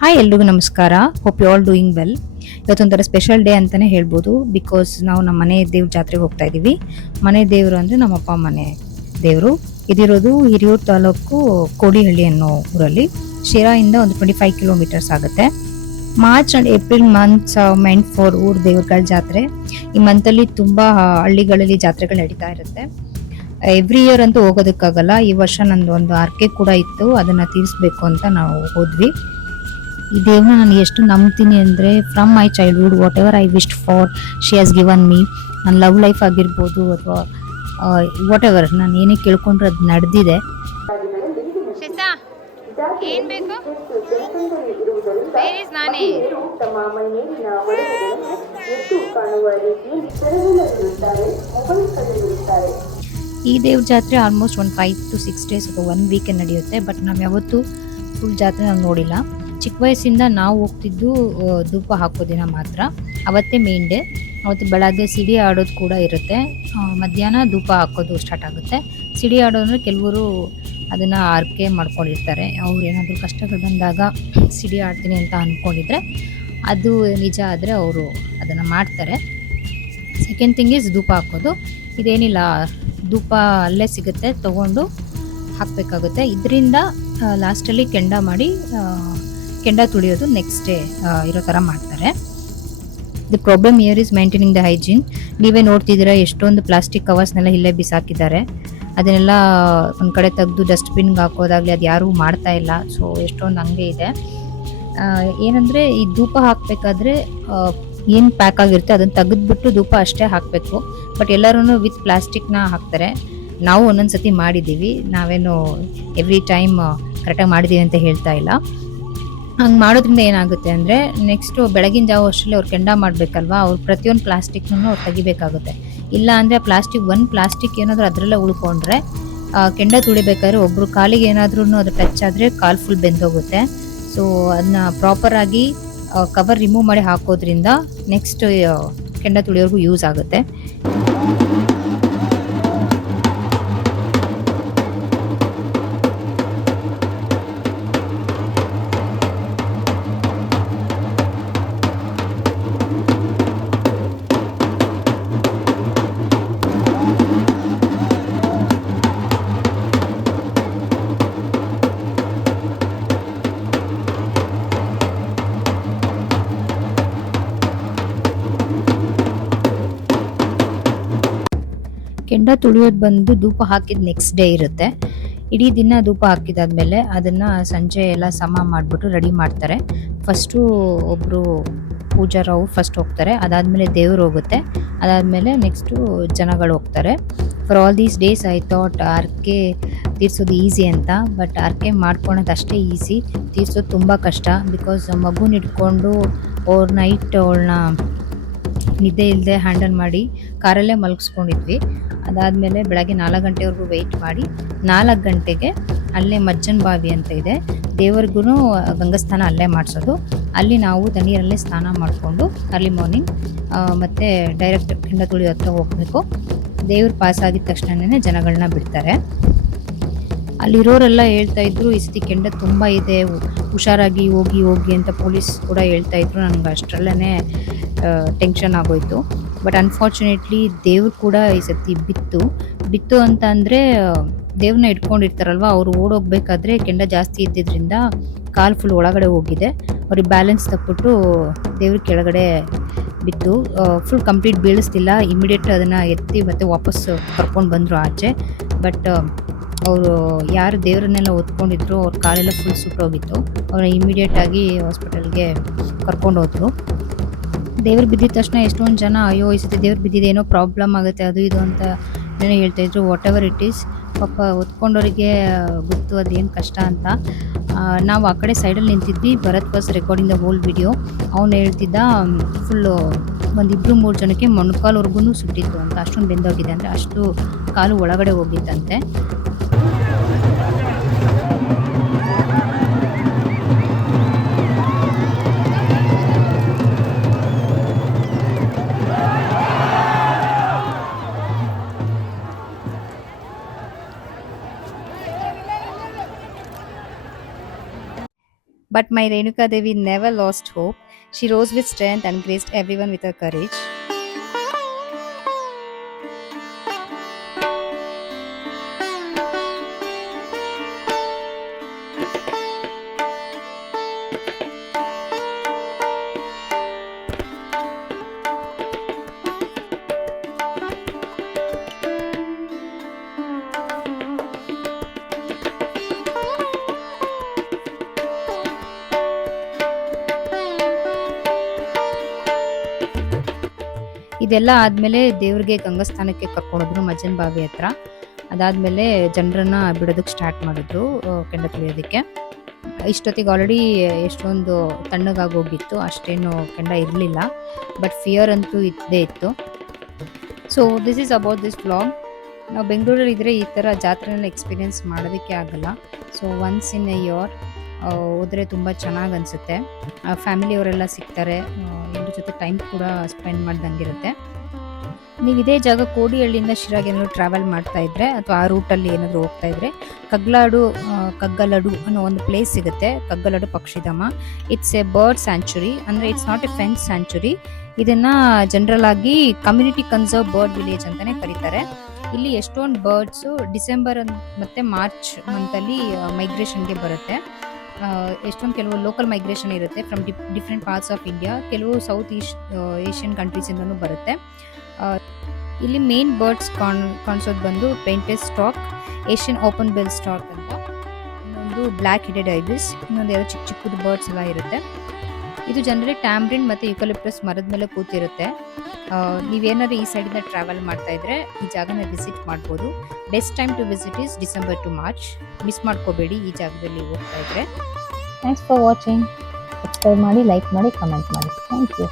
Hi ಎಲ್ರಿಗೂ ನಮಸ್ಕಾರ. Hope you all doing well. ಇವತ್ತೊಂಥರ ಸ್ಪೆಷಲ್ ಡೇ ಅಂತಾನೆ ಹೇಳ್ಬೋದು. ಬಿಕಾಸ್ ನಾವು ನಮ್ಮ ಮನೆ ದೇವ್ರ ಜಾತ್ರೆಗೆ ಹೋಗ್ತಾ ಇದೀವಿ. ಮನೆ ದೇವರು ಅಂದ್ರೆ ನಮ್ಮ ಅಪ್ಪ ಮನೆ ದೇವರು. ಇದಿರೋದು ಹಿರಿಯೂರು ತಾಲೂಕು ಕೋಡಿಹಳ್ಳಿ ಅನ್ನೋ ಊರಲ್ಲಿ. ಶಿರಾಯಿಂದ ಒಂದು 25 ಕಿಲೋಮೀಟರ್ಸ್ ಆಗುತ್ತೆ. March and April months mind for ಊರ್ ದೇವ್ರಗಳ ಜಾತ್ರೆ. ಈ ಮಂತ್ ಅಲ್ಲಿ ತುಂಬಾ ಹಳ್ಳಿಗಳಲ್ಲಿ ಜಾತ್ರೆಗಳು ನಡೀತಾ ಇರುತ್ತೆ. ಎವ್ರಿ ಇಯರ್ ಅಂತೂ ಹೋಗೋದಕ್ಕಾಗಲ್ಲ. ಈ ವರ್ಷ ನಂದು ಒಂದು ಆರ್ಕೆ ಕೂಡ ಇತ್ತು, ಅದನ್ನ ತೀರಿಸ್ಬೇಕು ಅಂತ ನಾವು ಹೋದ್ವಿ. ಈ ದೇವ್ರನ್ನ ನಾನು ಎಷ್ಟು ನಂಬ್ತೀನಿ ಅಂದರೆ, from my childhood what ever I wished for she has given me. ನನ್ನ ಲವ್ ಲೈಫ್ ಆಗಿರ್ಬೋದು ಅಥವಾ ವಾಟ್ ಎವರ್ ನಾನು ಏನೇ ಕೇಳ್ಕೊಂಡ್ರೆ ಅದು ನಡೆದಿದೆ. ಏನ್ ಬೇಕು? ವೇರ್ ಇಸ್ ನಾನೇ? ಈ ದೇವ್ರ ಜಾತ್ರೆ ಆಲ್ಮೋಸ್ಟ್ ಒಂದು 5 to 6 days ಅಥವಾ 1 week ನಡೆಯುತ್ತೆ. ಬಟ್ ನಾವು ಯಾವತ್ತೂ ಫುಲ್ ಜಾತ್ರೆ ನಾವು ನೋಡಿಲ್ಲ. ಚಿಕ್ಕ ವಯಸ್ಸಿಂದ ನಾವು ಹೋಗ್ತಿದ್ದು ಧೂಪ ಹಾಕೋ ದಿನ ಮಾತ್ರ. ಅವತ್ತೇ ಮೇನ್ ಡೇ. ಅವತ್ತು ಬೆಳಗ್ಗೆ ಸಿಡಿ ಆಡೋದು ಕೂಡ ಇರುತ್ತೆ. ಮಧ್ಯಾಹ್ನ ಧೂಪ ಹಾಕೋದು ಸ್ಟಾರ್ಟ್ ಆಗುತ್ತೆ. ಸಿಡಿ ಆಡೋದ್ರೆ ಕೆಲವರು ಅದನ್ನು ಆರ್ಕೆ ಮಾಡ್ಕೊಂಡಿರ್ತಾರೆ. ಅವ್ರು ಏನಾದರೂ ಕಷ್ಟಗಳು ಬಂದಾಗ ಸಿಡಿ ಆಡ್ತೀನಿ ಅಂತ ಅಂದ್ಕೊಂಡಿದ್ರೆ ಅದು ನಿಜ ಆದರೆ ಅವರು ಅದನ್ನು ಮಾಡ್ತಾರೆ. ಸೆಕೆಂಡ್ ಥಿಂಗ್ ಈಸ್ ಧೂಪ ಹಾಕೋದು. ಇದೇನಿಲ್ಲ, ಧೂಪ ಅಲ್ಲೇ ಸಿಗುತ್ತೆ, ತೊಗೊಂಡು ಹಾಕಬೇಕಾಗುತ್ತೆ. ಇದರಿಂದ ಲಾಸ್ಟಲ್ಲಿ ಕೆಂಡ ಮಾಡಿ ಕೆಂಡ ತುಳಿಯೋದು ನೆಕ್ಸ್ಟ್ ಡೇ ಇರೋ ಥರ ಮಾಡ್ತಾರೆ. The problem here is maintaining the hygiene. ನೀವೇ ನೋಡ್ತಿದ್ದೀರಾ ಎಷ್ಟೊಂದು ಪ್ಲಾಸ್ಟಿಕ್ ಕವರ್ಸ್ನೆಲ್ಲ ಇಲ್ಲೇ ಬಿಸಾಕಿದ್ದಾರೆ. ಅದನ್ನೆಲ್ಲ ಒಂದು ಕಡೆ ತೆಗೆದು ಡಸ್ಟ್ಬಿನ್ಗೆ ಹಾಕೋದಾಗಲಿ ಅದು ಯಾರೂ ಮಾಡ್ತಾ ಇಲ್ಲ. ಸೊ ಎಷ್ಟೊಂದು ಹಂಗೆ ಇದೆ. ಏನಂದರೆ ಈ ಧೂಪ ಹಾಕಬೇಕಾದ್ರೆ ಏನು ಪ್ಯಾಕ್ ಆಗಿರುತ್ತೆ ಅದನ್ನು ತೆಗೆದ್ಬಿಟ್ಟು ಧೂಪ ಅಷ್ಟೇ ಹಾಕಬೇಕು. ಬಟ್ ಎಲ್ಲರೂ ವಿತ್ ಪ್ಲಾಸ್ಟಿಕ್ನ ಹಾಕ್ತಾರೆ. ನಾವು ಒಂದೊಂದು ಸತಿ ಮಾಡಿದ್ದೀವಿ, ನಾವೇನು ಎವ್ರಿ ಟೈಮ್ ಕರೆಕ್ಟಾಗಿ ಮಾಡಿದ್ದೀವಿ ಅಂತ ಹೇಳ್ತಾ ಇಲ್ಲ. ಹಂಗೆ ಮಾಡೋದ್ರಿಂದ ಏನಾಗುತ್ತೆ ಅಂದರೆ, ನೆಕ್ಸ್ಟು ಬೆಳಗಿನ ಜಾವ ಅಷ್ಟರಲ್ಲಿ ಅವ್ರು ಕೆಂಡ ಮಾಡಬೇಕಲ್ವಾ, ಅವ್ರು ಪ್ರತಿಯೊಂದು ಪ್ಲಾಸ್ಟಿಕ್ನೂ ಅವ್ರು ತೆಗಿಬೇಕಾಗುತ್ತೆ. ಇಲ್ಲ ಅಂದರೆ ಪ್ಲಾಸ್ಟಿಕ್ ಏನಾದರೂ ಅದರಲ್ಲೇ ಉಳ್ಕೊಂಡ್ರೆ ಕೆಂಡ ತುಳಿಬೇಕಾದ್ರೆ ಒಬ್ಬರು ಕಾಲಿಗೆ ಏನಾದ್ರೂ ಅದು ಟಚ್ ಆದರೆ ಕಾಲು ಫುಲ್ ಬೆಂದೋಗುತ್ತೆ. ಸೊ ಅದನ್ನ ಪ್ರಾಪರಾಗಿ ಕವರ್ ರಿಮೂವ್ ಮಾಡಿ ಹಾಕೋದ್ರಿಂದ ನೆಕ್ಸ್ಟ್ ಕೆಂಡ ತುಳಿಯೋರ್ಗೂ ಯೂಸ್ ಆಗುತ್ತೆ. ಕೆಂಡ ತುಳಿಯೋದು ಬಂದು ಧೂಪ ಹಾಕಿದ ನೆಕ್ಸ್ಟ್ ಡೇ ಇರುತ್ತೆ. ಇಡೀ ದಿನ ಧೂಪ ಹಾಕಿದಾದ್ಮೇಲೆ ಅದನ್ನು ಸಂಜೆ ಎಲ್ಲ ಸಮ ಮಾಡಿಬಿಟ್ಟು ರೆಡಿ ಮಾಡ್ತಾರೆ. ಫಸ್ಟು ಒಬ್ಬರು ಪೂಜಾರವ್ರು ಫಸ್ಟ್ ಹೋಗ್ತಾರೆ, ಅದಾದಮೇಲೆ ದೇವ್ರು ಹೋಗುತ್ತೆ, ಅದಾದಮೇಲೆ ನೆಕ್ಸ್ಟು ಜನಗಳು ಹೋಗ್ತಾರೆ. For all these days I thought RK ತೀರ್ಸೋದು ಈಸಿ ಅಂತ. ಬಟ್ ಆರ್ಕೆ ಮಾಡ್ಕೊಳೋದು ಅಷ್ಟೇ ಈಸಿ, ತೀರ್ಸೋದು ತುಂಬ ಕಷ್ಟ. ಬಿಕಾಸ್ ಮಗುನ ಇಟ್ಕೊಂಡು ಓವರ್ ನೈಟ್ ಅವಳನ್ನ ನಿದ್ದೆ ಇಲ್ಲದೆ ಹ್ಯಾಂಡಲ್ ಮಾಡಿ ಕಾರಲ್ಲೇ ಮಲಗಿಸ್ಕೊಂಡಿದ್ವಿ. ಅದಾದಮೇಲೆ ಬೆಳಗ್ಗೆ 4 ಗಂಟೆವರೆಗೂ ವೆಯ್ಟ್ ಮಾಡಿ 4 ಗಂಟೆಗೆ ಅಲ್ಲೇ ಮಜ್ಜನ ಬಾವಿ ಅಂತ ಇದೆ, ದೇವ್ರಿಗೂ ಗಂಗಸ್ನಾನ ಅಲ್ಲೇ ಮಾಡಿಸೋದು. ಅಲ್ಲಿ ನಾವು ತಣ್ಣೀರಲ್ಲೇ ಸ್ನಾನ ಮಾಡಿಕೊಂಡು ಅರ್ಲಿ ಮಾರ್ನಿಂಗ್ ಮತ್ತು ಡೈರೆಕ್ಟ್ ಕೆಂಡ ತುಳಿಯೋ ಹತ್ರ ಹೋಗಬೇಕು. ದೇವ್ರು ಪಾಸ್ ಆಗಿದ ತಕ್ಷಣವೇ ಜನಗಳನ್ನ ಬಿಡ್ತಾರೆ. ಅಲ್ಲಿರೋರೆಲ್ಲ ಹೇಳ್ತಾ ಇದ್ರು, ಈ ಸತಿ ಕೆಂಡ ತುಂಬ ಇದೆ, ಹುಷಾರಾಗಿ ಹೋಗಿ ಅಂತ ಪೊಲೀಸ್ ಕೂಡ ಹೇಳ್ತಾ ಇದ್ರು. ನನಗೆ ಅಷ್ಟರಲ್ಲೇ ಟೆನ್ಷನ್ ಆಗೋಯ್ತು. ಬಟ್ ಅನ್ಫಾರ್ಚುನೇಟ್ಲಿ ದೇವ್ರು ಕೂಡ ಈ ಸತಿ ಬಿತ್ತು ಅಂತ ಅಂದರೆ, ದೇವ್ರನ್ನ ಇಟ್ಕೊಂಡಿರ್ತಾರಲ್ವ, ಅವರು ಓಡೋಗ್ಬೇಕಾದ್ರೆ ಕೆಂಡ ಜಾಸ್ತಿ ಇದ್ದಿದ್ದರಿಂದ ಕಾಲು ಫುಲ್ ಒಳಗಡೆ ಹೋಗಿದೆ. ಅವ್ರಿಗೆ ಬ್ಯಾಲೆನ್ಸ್ ತಪ್ಪಿಟ್ಟು ದೇವ್ರ ಕೆಳಗಡೆ ಬಿತ್ತು. ಫುಲ್ ಕಂಪ್ಲೀಟ್ ಬೀಳಿಸ್ತಿಲ್ಲ, ಇಮಿಡಿಯೇಟ್ ಅದನ್ನು ಎತ್ತಿ ಮತ್ತೆ ವಾಪಸ್ ಕರ್ಕೊಂಡು ಬಂದರು ಆಚೆ. ಬಟ್ ಅವರು ಯಾರು ದೇವರನ್ನೆಲ್ಲ ಹೊತ್ಕೊಂಡಿದ್ರು ಅವ್ರ ಕಾಲೆಲ್ಲ ಫುಲ್ ಸುಟ್ಟೋಗಿತ್ತು. ಅವ್ರನ್ನ ಇಮಿಡಿಯೇಟಾಗಿ ಹಾಸ್ಪಿಟಲ್ಗೆ ಕರ್ಕೊಂಡು ಹೋದರು. ದೇವ್ರು ಬಿದ್ದಿದ ತಕ್ಷಣ ಎಷ್ಟೊಂದು ಜನ ಅಯ್ಯೋ ಈ ಸತಿ ದೇವ್ರು ಬಿದ್ದಿದೆ, ಏನೋ ಪ್ರಾಬ್ಲಮ್ ಆಗುತ್ತೆ ಅದು ಇದು ಅಂತ ಏನೋ ಹೇಳ್ತಾಯಿದ್ರು. ವಾಟ್ ಎವರ್ ಇಟ್ ಈಸ್, ಪಾಪ ಹೊತ್ಕೊಂಡವರಿಗೆ ಗೊತ್ತು ಅದೇನು ಕಷ್ಟ ಅಂತ. ನಾವು ಆ ಕಡೆ ಸೈಡಲ್ಲಿ ನಿಂತಿದ್ವಿ. Bharat was recording the whole video. ಅವನು ಹೇಳ್ತಿದ್ದ ಫುಲ್ಲು ಒಂದು 2-3 ಜನಕ್ಕೆ ಮೊಣಕಾಲ್ವರೆಗೂ ಸುಟ್ಟಿತ್ತು ಅಂತ, ಅಷ್ಟೊಂದು ಬೆಂದೋಗಿದೆ ಅಂದರೆ ಅಷ್ಟು ಕಾಲು ಒಳಗಡೆ ಹೋಗಿತ್ತಂತೆ. But my Renuka Devi never lost hope. She rose with strength and graced everyone with her courage. ಇದೆಲ್ಲ ಆದಮೇಲೆ ದೇವ್ರಿಗೆ ಗಂಗಸ್ಥಾನಕ್ಕೆ ಕರ್ಕೊಂಡೋದ್ರು ಮಜ್ಜನ್ ಬಾವಿ ಹತ್ರ. ಅದಾದಮೇಲೆ ಜನರನ್ನ ಬಿಡೋದಕ್ಕೆ ಸ್ಟಾರ್ಟ್ ಮಾಡಿದ್ರು ಕೆಂಡ ತುಳಿಯೋದಕ್ಕೆ. ಇಷ್ಟೊತ್ತಿಗೆ ಆಲ್ರೆಡಿ ಎಷ್ಟೊಂದು ತಣ್ಣಗಾಗಿ ಹೋಗಿತ್ತು, ಅಷ್ಟೇನು ಕೆಂಡ ಇರಲಿಲ್ಲ. ಬಟ್ ಫಿಯರ್ ಅಂತೂ ಇದ್ದೇ ಇತ್ತು. So this is about this vlog. ನಾವು ಬೆಂಗಳೂರಲ್ಲಿ ಇದ್ದರೆ ಈ ಥರ ಜಾತ್ರೆನೆಲ್ಲ ಎಕ್ಸ್ಪೀರಿಯೆನ್ಸ್ ಮಾಡೋದಕ್ಕೆ ಆಗಲ್ಲ. So once in a year ಹೋದರೆ ತುಂಬ ಚೆನ್ನಾಗಿ ಅನಿಸುತ್ತೆ. ಫ್ಯಾಮಿಲಿಯವರೆಲ್ಲ ಸಿಗ್ತಾರೆ, ಎಲ್ಲರ ಜೊತೆ ಟೈಮ್ ಕೂಡ ಸ್ಪೆಂಡ್ ಮಾಡ್ದಂಗಿರುತ್ತೆ. ನೀವು ಇದೇ ಜಾಗ ಕೋಡಿಹಳ್ಳಿಯಿಂದ ಶಿರಾಗೆ ಏನಾದ್ರು ಟ್ರಾವೆಲ್ ಮಾಡ್ತಾ ಇದ್ರೆ ಅಥವಾ ಆ ರೂಟಲ್ಲಿ ಏನಾದರೂ ಹೋಗ್ತಾ ಇದ್ರೆ ಕಗ್ಗಲಡು ಅನ್ನೋ ಒಂದು ಪ್ಲೇಸ್ ಸಿಗುತ್ತೆ. ಕಗ್ಗಲಡು ಪಕ್ಷಿಧಾಮ. ಇಟ್ಸ್ ಎ ಬರ್ಡ್ ಸ್ಯಾಂಚುರಿ, ಅಂದರೆ it's not A fence sanctuary. ಇದನ್ನ ಜನರಲ್ ಆಗಿ ಕಮ್ಯುನಿಟಿ ಕನ್ಸರ್ವ್ ಬರ್ಡ್ ವಿಲೇಜ್ ಅಂತಾನೆ ಕರೀತಾರೆ. ಇಲ್ಲಿ ಎಷ್ಟೊಂದು ಬರ್ಡ್ಸು ಡಿಸೆಂಬರ್ ಮತ್ತು ಮಾರ್ಚ್ ಮಂತಲ್ಲಿ ಮೈಗ್ರೇಷನ್ಗೆ ಬರುತ್ತೆ. ಎಷ್ಟೊಂದು ಕೆಲವು ಲೋಕಲ್ ಮೈಗ್ರೇಷನ್ ಇರುತ್ತೆ from different parts of India. ಕೆಲವು ಸೌತ್ ಏಷ್ಯನ್ ಕಂಟ್ರೀಸಿಂದನೂ ಬರುತ್ತೆ. ಇಲ್ಲಿ ಮೇನ್ ಬರ್ಡ್ಸ್ ಕಾಣಿಸೋದು ಬಂದು painted stock, Asian open bell stock ಅಂತ, ಇನ್ನೊಂದು ಬ್ಲ್ಯಾಕ್ ಹೆಡೆಡ್ ಐಬಿಸ್, ಇನ್ನೊಂದು ಎರಡು ಚಿಕ್ಕ ಚಿಕ್ಕದು ಬರ್ಡ್ಸ್ ಎಲ್ಲ ಇರುತ್ತೆ. ಇದು ಜನರಲಿ ಟ್ಯಾಮ್ರಿನ್ ಮತ್ತು ಯುಕಲಿಪ್ಟಸ್ ಮರದ ಮೇಲೆ ಕೂತಿರುತ್ತೆ. ನೀವೇನಾದ್ರು ಈ ಸೈಡಿಂದ ಟ್ರಾವೆಲ್ ಮಾಡ್ತಾ ಇದ್ರೆ ಈ ಜಾಗನ ವಿಸಿಟ್ ಮಾಡ್ಬೋದು. Best time to visit is December to March. Miss ಮಾಡ್ಕೋಬೇಡಿ ಈ ಜಾಗದಲ್ಲಿ ಹೋಗ್ತಾ ಇದ್ರೆ. Thanks for watching. ಸಬ್ಸ್ಕ್ರೈಬ್ ಮಾಡಿ, ಲೈಕ್ ಮಾಡಿ, ಕಮೆಂಟ್ ಮಾಡಿ. Thank you.